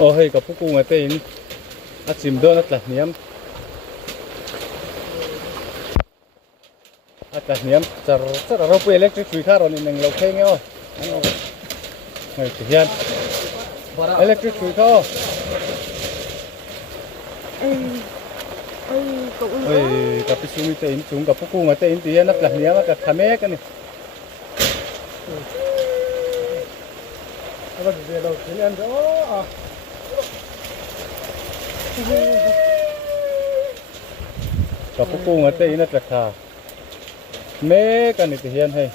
oh hey kapuku ngate in achim do natla niam atla niam char ro pu electric free car on in lo kheng ngeo ano ngai hian electric free car oi kapisumi te in chung kapuku ngate in tian natla niam ka khame ka ni kapuku ngate in natla kha me ka ni hian hei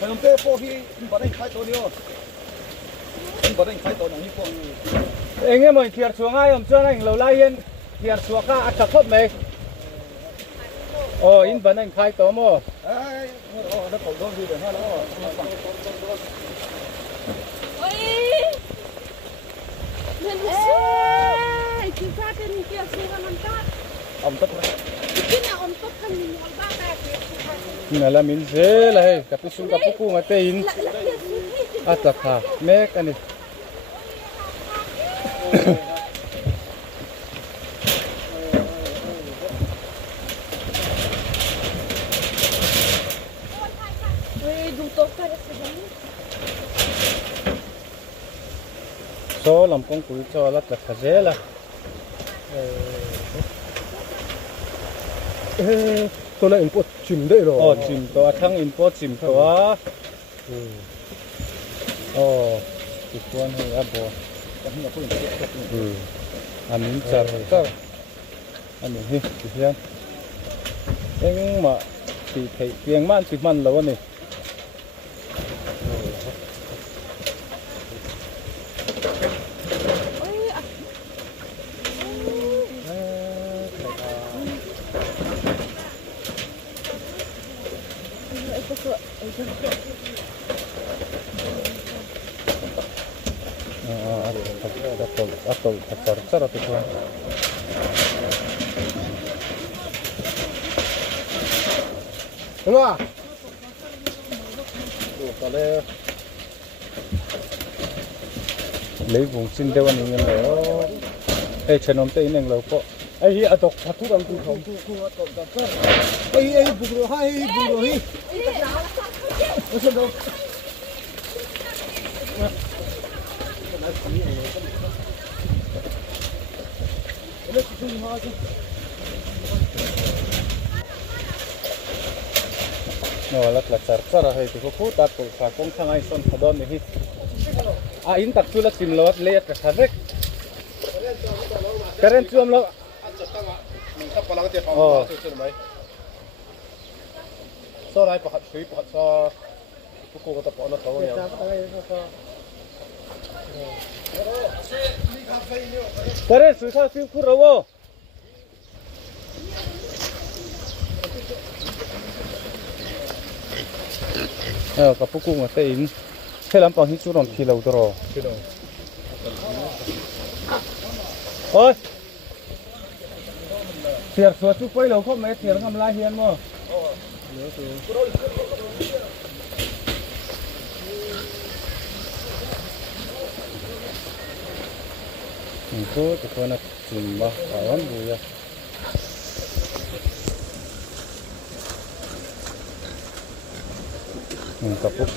Không biết phố khi bắt anh khai tổ đi không? Bắt anh khai tổ nào như phố. Anh em mình thiệt xuống ai hôm trước anh lâu lai yên thiệt xuống cả chặt khớp mày. In bắt anh khai tổ mò. Ấy, nó cổ đông gì để ha nó. Ôi. Nên ê, chúng ta trên kia xuống ăn cát. Ông tất rồi. Cái nào ông tốt hơn mình ông ba cái Nè là mình dễ là hey kapisum kapuku ngate in ataka me ka ni Ôi, dùng tốt cái đó sẽ so làm công cụ cho lát là khá dễ là Tôi lại import chìm đấy rồi. chìm to thăng import chìm to thì quan hay abo anh char anh hi thì hiền anh mà thì thấy tiếng man chỉ man lâu này atau cara tu kan Đúng không? Kalau lấy vùng xin đeo anh em rồi ấy chân ông tây anh lâu po ấy ở tộc hạt thuốc ăn tu không? Ấy bù đồ hay bù đồ hi. Ở trên đâu? nó là char hay thì có phút ta cũng phải công thang ai son thà đón này in tak tu là xin lót lấy cái thà rek cái人chuông lo sau này bật suy bật sa cô có tập nó thấu nhau cái人水他辛苦了哦kapuku ngate in helam pang hi churon thilo dro oi thiệt số chú quay lâu không mấy thiệt ngâm lai hiền mà itu tu nak cimbah kawan buaya kapuk